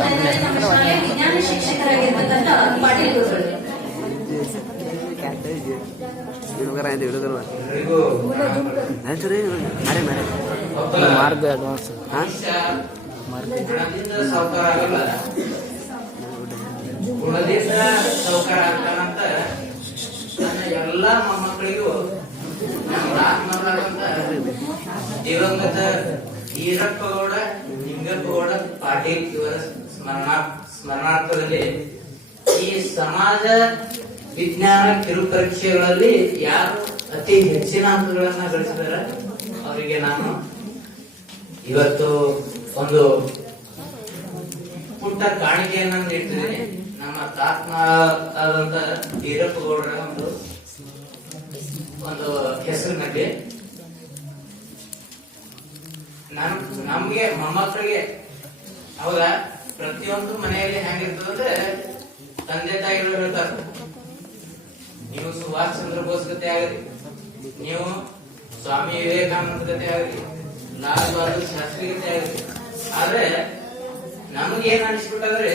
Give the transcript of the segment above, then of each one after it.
ನಮ್ಮ ಶಾಲೆಯ ವಿಜ್ಞಾನ ಶಿಕ್ಷಕರಾಗಿರ್ತಕ್ಕಂಥ ಪಾಟೀಲ್ ಗುರುಗಳು. ಮಾರ್ಗ ಅಡ್ವಾನ್ಸ್ ಗುಣದಿಂದ ಸೌಕರ್ಯ ಆಗ್ತಾನಂತ ನನ್ನ ಎಲ್ಲ ಮೊಮ್ಮಕ್ಕಳಿಗೂ ನಮ್ಮ ಆತ್ಮರಾದಂತ ದಿವಂಗತ ಈರಪ್ಪಗೌಡ ನಿಂಗಪ್ಪಗೌಡ ಪಾಟೀಲ್ ಇವರ ಸ್ಮರಣಾರ್ಥದಲ್ಲಿ ಈ ಸಮಾಜ ವಿಜ್ಞಾನ ಕಿರು ಪರೀಕ್ಷೆಗಳಲ್ಲಿ ಯಾರು ಅತಿ ಹೆಚ್ಚಿನ ಅಂಕಗಳನ್ನ ಗಳಿಸಿದಾರ ಅವರಿಗೆ ನಾನು ಇವತ್ತು ಒಂದು ಪುಟ್ಟ ಕಾಣಿಕೆಯನ್ನ ನೀಡ್ತಿದ್ದೀನಿ. ನಮ್ಮ ತಾತ್ಮ ಆದಂತ ಈರಪ್ಪಗೌಡರ ಒಂದು ಹೆಸರಿನಲ್ಲಿ ನಮ್ಗೆ ಮೊಮ್ಮಕ್ಕಳಿಗೆ ಅವಾಗ ಪ್ರತಿಯೊಂದು ಮನೆಯಲ್ಲಿ ಹೆಂಗಿರ್ತದಂದ್ರೆ ತಂದೆ ತಾಯಿಗಳು ಹೇಳ್ತಾರೆ, ನೀವು ಸುಭಾಷ್ ಚಂದ್ರ ಬೋಸ್ ಗತೆ ಆಗಲಿ, ನೀವು ಸ್ವಾಮಿ ವಿವೇಕಾನಂದ ಗತೆ ಆಗಲಿ, ಲಾಲ್ ಬಹದ್ದೂರ್ ಶಾಸ್ತ್ರಿ ಗತೆ ಆಗಲಿ. ಆದ್ರೆ ನಮ್ಗೆ ಏನ್ ಅನಿಸ್ಬಿಟ್ಟಂದ್ರೆ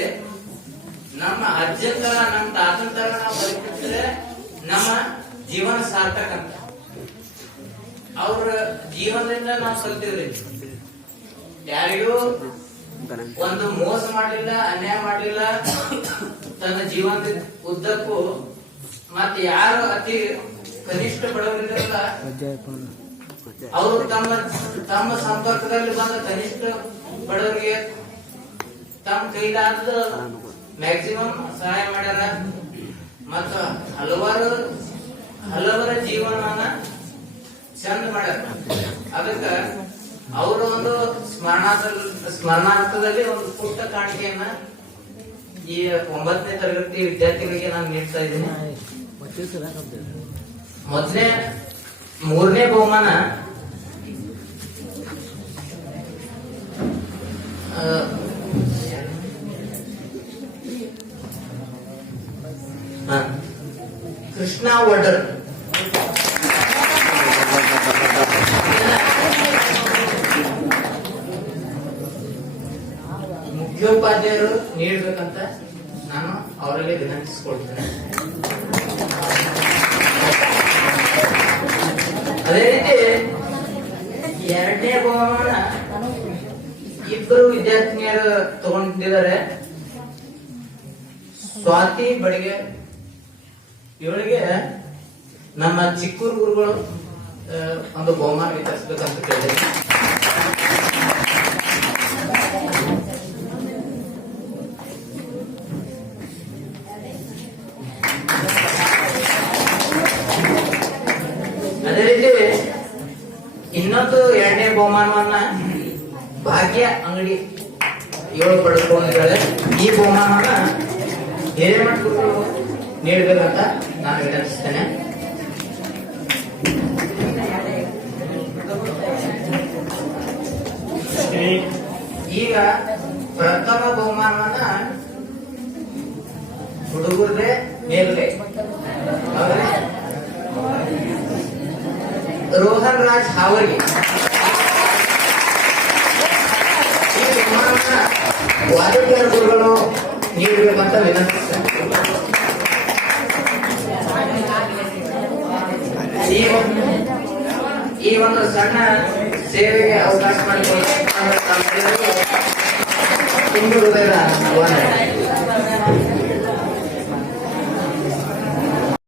ನಮ್ಮ ಅಜ್ಜಂತರ ನಮ್ಮ ತಾತಂತರ ನಾವು ಬದುಕಿದ್ರೆ ನಮ್ಮ ಜೀವನ ಸಾರ್ಥಕ ಅಂತ. ಅವ್ರ ಜೀವನದಿಂದ ನಾವು ಕಲ್ತಿದ್ರಿ, ಯಾರಿಗೂ ಒಂದು ಮೋಸ ಮಾಡಲಿಲ್ಲ, ಅನ್ಯಾಯ ಮಾಡಲಿಲ್ಲ ತನ್ನ ಜೀವನದ ಉದ್ದಕ್ಕೂ. ಮತ್ತೆ ಯಾರು ಅತಿ ಕನಿಷ್ಠ ಬಡವರಿದ್ರಲ್ಲ ಅವರು ತಮ್ಮ ಸಂಪರ್ಕದಲ್ಲಿ ಬಂದ ಕನಿಷ್ಠ ಬಡವರಿಗೆ ತಮ್ಮ ಕೈಲಾದ ಮ್ಯಾಕ್ಸಿಮಮ್ ಸಹಾಯ ಮಾಡ್ಯಾರ. ಮತ್ತ ಹಲವರ ಜೀವನವನ್ನ ಚಂದ ಮಾಡ್ಯಾರ. ಅದಕ್ಕ ಅವರು ಒಂದು ಸ್ಮರಣಾರ್ಥದಲ್ಲಿ ಒಂದು ಪುಟ್ಟ ಕಾಣಿಕೆಯನ್ನ ಈ 9ನೇ ತರಗತಿ ವಿದ್ಯಾರ್ಥಿಗಳಿಗೆ ನಾನು ನೀಡ್ತಾ ಇದ್ದೀನಿ. ಮೊದಲನೇ 3ನೇ ಬಹುಮಾನ ಕೃಷ್ಣ ವಡರ್. ಮುಖ್ಯೋಪಾಧ್ಯಾಯರು ನೀಡಬೇಕಂತ ನಾನು ಅವರಿಗೆ ವಿನಂತಿಸಿಕೊಳ್ತೇನೆ. ಅದೇ ರೀತಿ 2ನೇ ಬಹುಮಾನ ಇಬ್ಬರು ವಿದ್ಯಾರ್ಥಿನಿಯರು ತಗೊಂಡಿದ್ದಾರೆ. ಸ್ವಾತಿ ಬಡಿಗೆ, ಇವಳಿಗೆ ನಮ್ಮ ಚಿಕ್ಕೂರು ಗುರುಗಳು ಒಂದು ಬಹುಮಾನ ವಿತರಿಸಬೇಕಂತ ಕೇಳಿದೆ. ಅದೇ ರೀತಿ ಇನ್ನೊಂದು 2ನೇ ಬಹುಮಾನವನ್ನ ಭಾಗ್ಯ ಅಂಗಡಿ ಇವಳು ಪಡೆದುಕೊಂಡಿದ್ದಾಳೆ. ಈ ಬಹುಮಾನವನ್ನ ಹಿರೇಮಠ ಗುರುಗಳು ನೀಡಬೇಕಂತ ನಾನು ವಿನಂತಿಸ್ತೇನೆ. ಈಗ ಪ್ರಥಮ ಬಹುಮಾನವನ್ನ ಹುಡುಗರೇ ಮೇಲ್ಗೈ ರೋಹನ್ ರಾಜ್ ಹಾವರ್ಗೆ ಈ ಬಹುಮಾನವನ್ನ ವಾದಿಕೆಯರ್ ಗುರುಗಳು ನೀಡಬೇಕಂತ ವಿನಂತಿಸ್ತೇನೆ. ಈ ಒಂದು ಸಣ್ಣ ಸೇವೆಗೆ ಅವಕಾಶ ಮಾಡಿಕೊಳ್ಳಲು ತುಂಬ ಹೃದಯದ ವಂದನೆ.